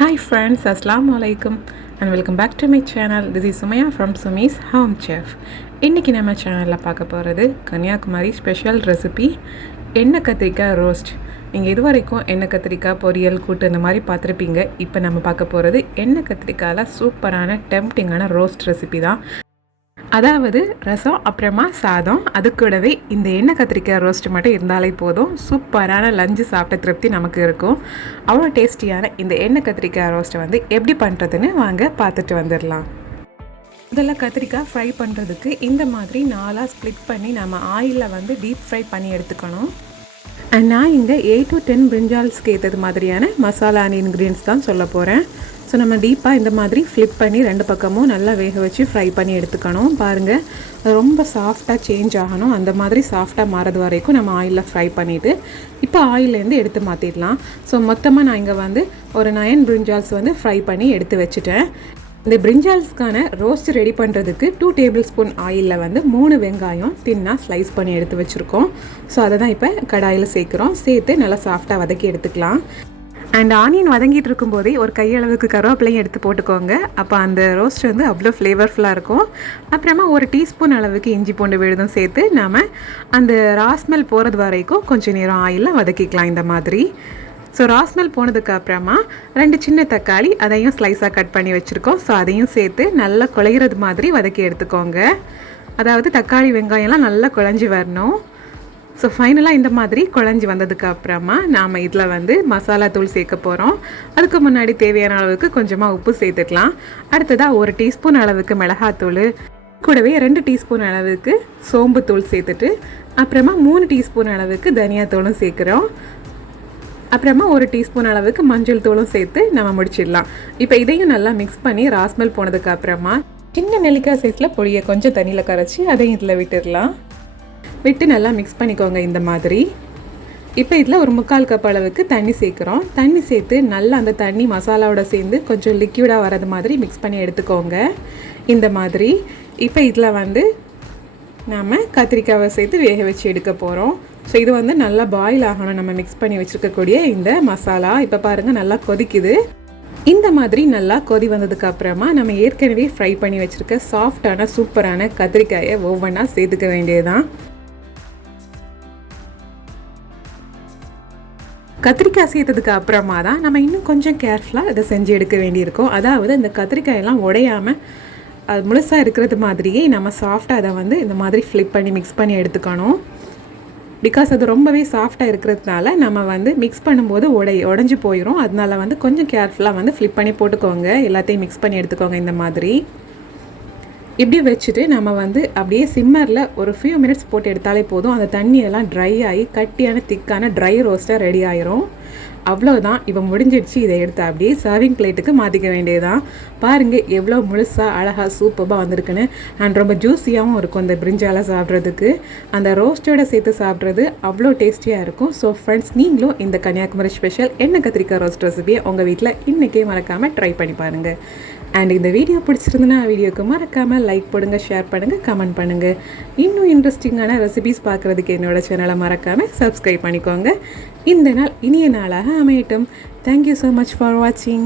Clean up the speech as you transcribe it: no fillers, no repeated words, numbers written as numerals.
Hi friends, Assalamu alaikum and welcome back to my channel. This is Sumaya from Sumi's Home Chef. இன்னைக்கு நம்ம சேனலில் பார்க்க போகிறது Kanyakumari special recipe எண்ணெய் கத்திரிக்காய் ரோஸ்ட். நீங்கள் இது வரைக்கும் எண்ணெய் கத்திரிக்காய் பொரியல் கூட்டு இந்த மாதிரி பார்த்துருப்பீங்க. இப்போ நம்ம பார்க்க போகிறது எண்ணெய் கத்திரிக்காயில் சூப்பரான டெம்ப்டிங்கான ரோஸ்ட் ரெசிபி தான். அதாவது ரசம் அப்புறமா சாதம், அது கூடவே இந்த எண்ணெய் கத்திரிக்காய் ரோஸ்ட் மட்டும் இருந்தாலே போதும். சூப்பரான லஞ்சு சாப்பிட்ட திருப்தி நமக்கு இருக்கும். அவ்வளோ டேஸ்டியான இந்த எண்ணெய் கத்திரிக்காய் ரோஸ்ட்டை வந்து எப்படி பண்ணுறதுன்னு வாங்க பார்த்துட்டு வந்துடலாம். முதல்ல கத்திரிக்காய் ஃப்ரை பண்ணுறதுக்கு இந்த மாதிரி 4 ஸ்ப்ளிட் பண்ணி நம்ம ஆயிலில் வந்து டீப் ஃப்ரை பண்ணி எடுத்துக்கணும். அண்ட் நான் இங்கே 8 to 10 பிரிஞ்சால்ஸ்க்கு ஏற்றது மாதிரியான மசாலா அண்ட் இன்க்ரீடியன்ஸ் தான் சொல்ல போகிறேன். ஸோ நம்ம டீப்பாக இந்த மாதிரி ஃப்ளிப் பண்ணி 2 பக்கமும் நல்லா வேக வச்சு ஃப்ரை பண்ணி எடுத்துக்கணும். பாருங்கள், அது ரொம்ப சாஃப்டாக சேஞ்ச் ஆகணும். அந்த மாதிரி சாஃப்டாக மாறது வரைக்கும் நம்ம ஆயிலில் ஃப்ரை பண்ணிவிட்டு இப்போ ஆயிலேருந்து எடுத்து மாற்றிடலாம். ஸோ மொத்தமாக நான் இங்கே வந்து ஒரு 9 பிரிஞ்சால்ஸ் வந்து ஃப்ரை பண்ணி எடுத்து வச்சுட்டேன். இந்த பிரிஞ்சால்ஸ்க்கான ரோஸ்ட் ரெடி பண்ணுறதுக்கு 2 டேபிள் ஸ்பூன் ஆயிலில் வந்து 3 வெங்காயம் தின்னாக ஸ்லைஸ் பண்ணி எடுத்து வச்சுருக்கோம். ஸோ அதை தான் இப்போ கடாயில் சேர்க்குறோம். சேர்த்து நல்லா சாஃப்டாக வதக்கி எடுத்துக்கலாம். அண்ட் ஆனியன் வதங்கிட்டு இருக்கும்போதே ஒரு கையளவுக்கு கருவேப்பிலையும் எடுத்து போட்டுக்கோங்க. அப்போ அந்த ரோஸ்ட் வந்து அவ்வளோ ஃப்ளேவர்ஃபுல்லாக இருக்கும். அப்புறமா ஒரு டீஸ்பூன் அளவுக்கு இஞ்சி பூண்டு விழுதும் சேர்த்து நாம் அந்த ராஸ்மெல் போகிறது வரைக்கும் கொஞ்சம் நேரம் ஆயிலில் வதக்கிக்கலாம் இந்த மாதிரி. ஸோ ராஸ்மெல் போனதுக்கு அப்புறமா 2 சின்ன தக்காளி அதையும் ஸ்லைஸாக கட் பண்ணி வச்சுருக்கோம். ஸோ அதையும் சேர்த்து நல்லா குழையிறது மாதிரி வதக்கி எடுத்துக்கோங்க. அதாவது தக்காளி வெங்காயம்லாம் நல்லா குழஞ்சி வரணும். ஸோ ஃபைனலாக இந்த மாதிரி குழஞ்சி வந்ததுக்கு அப்புறமா நாம் இதில் வந்து மசாலா தூள் சேர்க்க போகிறோம். அதுக்கு முன்னாடி தேவையான அளவுக்கு கொஞ்சமாக உப்பு சேர்த்துக்கலாம். அடுத்ததாக 1 டீஸ்பூன் அளவுக்கு மிளகாத்தூள், கூடவே 2 டீஸ்பூன் அளவுக்கு சோம்பு தூள் சேர்த்துட்டு அப்புறமா 3 டீஸ்பூன் அளவுக்கு தனியாத்தூளும் சேர்க்குறோம். அப்புறமா 1 டீஸ்பூன் அளவுக்கு மஞ்சள் தூளும் சேர்த்து நம்ம முடிச்சிடலாம். இப்போ இதையும் நல்லா மிக்ஸ் பண்ணி ராஸ்மெல் போனதுக்கு அப்புறமா சின்ன நெல்லிக்காய் சைஸில் பொடியை கொஞ்சம் தண்ணியில் கரைச்சி அதையும் இதில் விட்டுடலாம். விட்டு நல்லா மிக்ஸ் பண்ணிக்கோங்க இந்த மாதிரி. இப்போ இதில் ஒரு 3/4 கப் அளவுக்கு தண்ணி சேர்க்குறோம். தண்ணி சேர்த்து நல்லா அந்த தண்ணி மசாலாவோட சேர்ந்து கொஞ்சம் லிக்யூடாக வரது மாதிரி மிக்ஸ் பண்ணி எடுத்துக்கோங்க இந்த மாதிரி. இப்போ இதில் வந்து நாம் கத்திரிக்காவை சேர்த்து வேக வச்சு எடுக்க போகிறோம். ஸோ இது வந்து நல்லா பாயில் ஆகணும். நம்ம மிக்ஸ் பண்ணி வச்சுருக்கக்கூடிய இந்த மசாலா இப்போ பாருங்கள் நல்லா கொதிக்குது. இந்த மாதிரி நல்லா கொதி வந்ததுக்கு அப்புறமா நம்ம ஏற்கனவே ஃப்ரை பண்ணி வச்சுருக்க சாஃப்டான சூப்பரான கத்திரிக்காயை ஒவ்வொன்றா சேர்த்துக்க வேண்டியதுதான். கத்திரிக்காய் சேர்த்ததுக்கு அப்புறமா தான் நம்ம இன்னும் கொஞ்சம் கேர்ஃபுல்லாக இதை செஞ்சு எடுக்க வேண்டியிருக்கும். அதாவது இந்த கத்திரிக்காயெல்லாம் உடையாமல் அது முழுசாக இருக்கிறது மாதிரியே நம்ம சாஃப்டாக அதை வந்து இந்த மாதிரி ஃப்ளிப் பண்ணி மிக்ஸ் பண்ணி எடுத்துக்கணும். பிகாஸ் அது ரொம்பவே சாஃப்டாக இருக்கிறதுனால நம்ம வந்து மிக்ஸ் பண்ணும்போது உடஞ்சி போயிடும். அதனால வந்து கொஞ்சம் கேர்ஃபுல்லாக வந்து ஃப்ளிப் பண்ணி போட்டுக்கோங்க. எல்லாத்தையும் மிக்ஸ் பண்ணி எடுத்துக்கோங்க இந்த மாதிரி. இப்படி வச்சுட்டு நம்ம வந்து அப்படியே சிம்மரில் ஒரு ஃபியூ மினிட்ஸ் போட்டு எடுத்தாலே போதும். அந்த தண்ணியெல்லாம் ட்ரை ஆகி கட்டியான திக்கான ட்ரை ரோஸ்ட்டாக ரெடி ஆயிரும். அவ்வளோதான், இப்போ முடிஞ்சிடுச்சு. இதை எடுத்து அப்படியே சர்விங் பிளேட்டுக்கு மாற்றிக்க வேண்டியதுதான். பாருங்கள் எவ்வளோ முழுசாக அழகாக சூப்பராக வந்திருக்குன்னு. அண்ட் ரொம்ப ஜூஸியாகவும் இருக்கும் இந்த பிரிஞ்சால சாப்பிட்றதுக்கு. அந்த ரோஸ்ட்டோட சேர்த்து சாப்பிட்றது அவ்வளோ டேஸ்டியாக இருக்கும். ஸோ ஃப்ரெண்ட்ஸ், நீங்களும் இந்த கன்னியாகுமரி ஸ்பெஷல் எண்ணெய் கத்திரிக்காய் ரோஸ்ட் ரெசிபியை உங்கள் வீட்டில் இன்றைக்கே மறக்காமல் ட்ரை பண்ணி பாருங்கள். அண்ட் இந்த வீடியோ பிடிச்சிருந்துன்னா வீடியோக்கு மறக்காமல் லைக் போடுங்க, ஷேர் பண்ணுங்கள், கமெண்ட் பண்ணுங்கள். இன்னும் இன்ட்ரெஸ்டிங்கான ரெசிபிஸ் பார்க்குறதுக்கு என்னோட சேனலை மறக்காமல் சப்ஸ்கிரைப் பண்ணிக்கோங்க. இந்த நாள் இனிய நாளாக அமையட்டும். தேங்க்யூ ஸோ மச் ஃபார் வாட்சிங்.